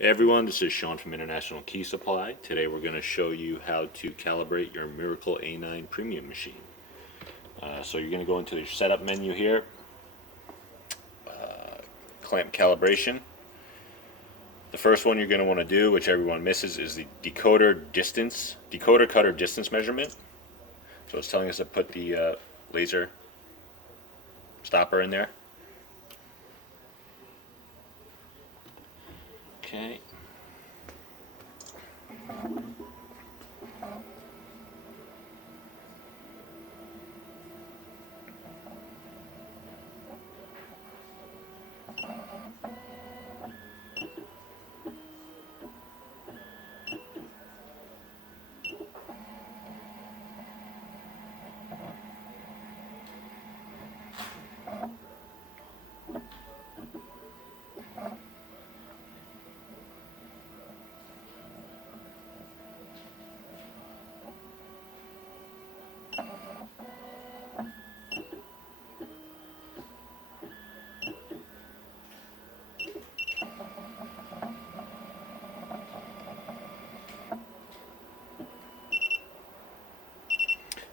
Hey everyone, this is Sean from International Key Supply. Today we're going to show you how to calibrate your Miracle A9 Premium machine. So you're going to go into your setup menu here, clamp calibration. The first one you're going to want to do, which everyone misses, is the decoder cutter distance measurement. So it's telling us to put the laser stopper in there. Okay.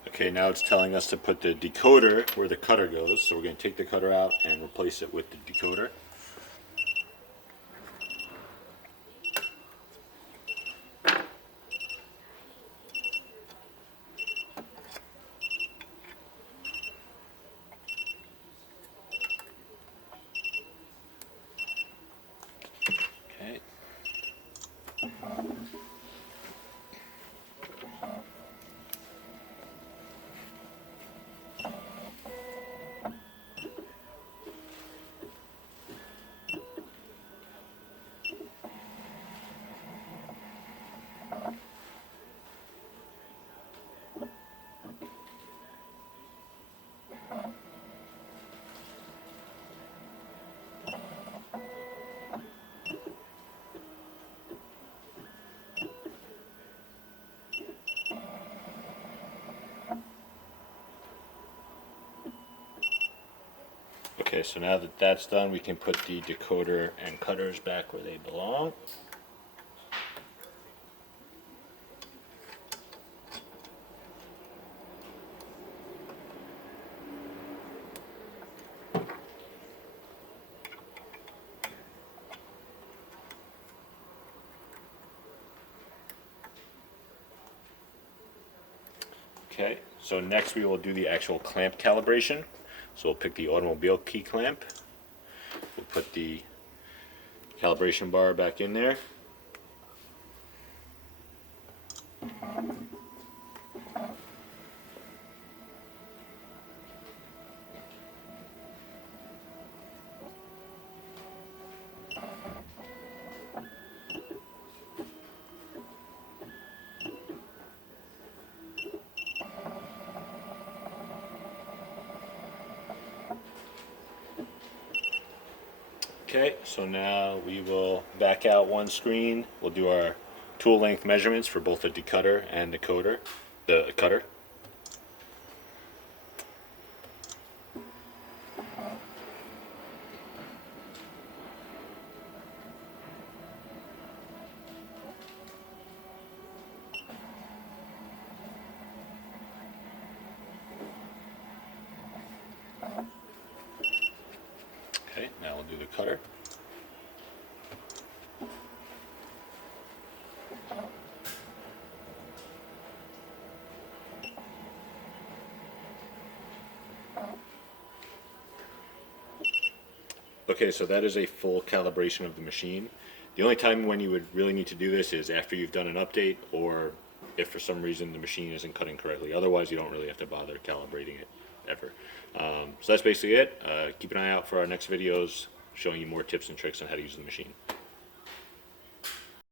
Okay, now it's telling us to put the decoder where the cutter goes. So we're going to take the cutter out and replace it with the decoder. Okay. Okay, so now that that's done, we can put the decoder and cutters back where they belong. Okay, so next we will do the actual clamp calibration. So we'll pick the automobile key clamp. We'll put the calibration bar back in there. Okay, so now we will back out one screen. We'll do our tool length measurements for both the decutter and the cutter. Okay, now we'll do the cutter. Okay, so that is a full calibration of the machine. The only time when you would really need to do this is after you've done an update, or if for some reason the machine isn't cutting correctly. Otherwise, you don't really have to bother calibrating it ever. So that's basically it. Keep an eye out for our next videos showing you more tips and tricks on how to use the machine.